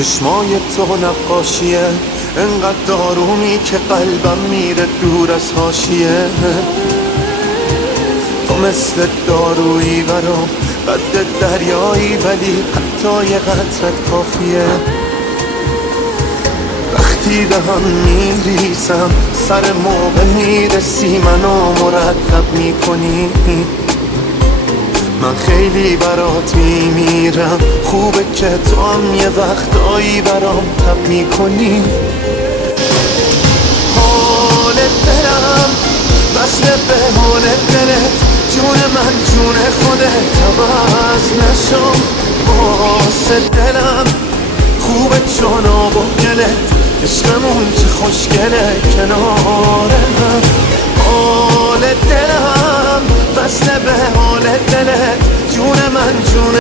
چشمای تو نقاشیه، انقدر دارومی که قلبم میره دور از حاشیه. تو مثل دارویی برام، قد دریایی ولی حتی یه قطرت کافیه. وقتی به هم میریسم سر موقع میرسی منو مرتب میکنی. من خیلی برات میمیرم، خوبه که تو هم یه وقتایی برام تب میکنی. حال دلم وصل به حال دلت، جون من جون خودت عوض نشو. واسه دلم خوبه چون آب و گلت، عشقمون چه خوشگله کنار هم. حال دلم وصل به حال دلت، جون من جون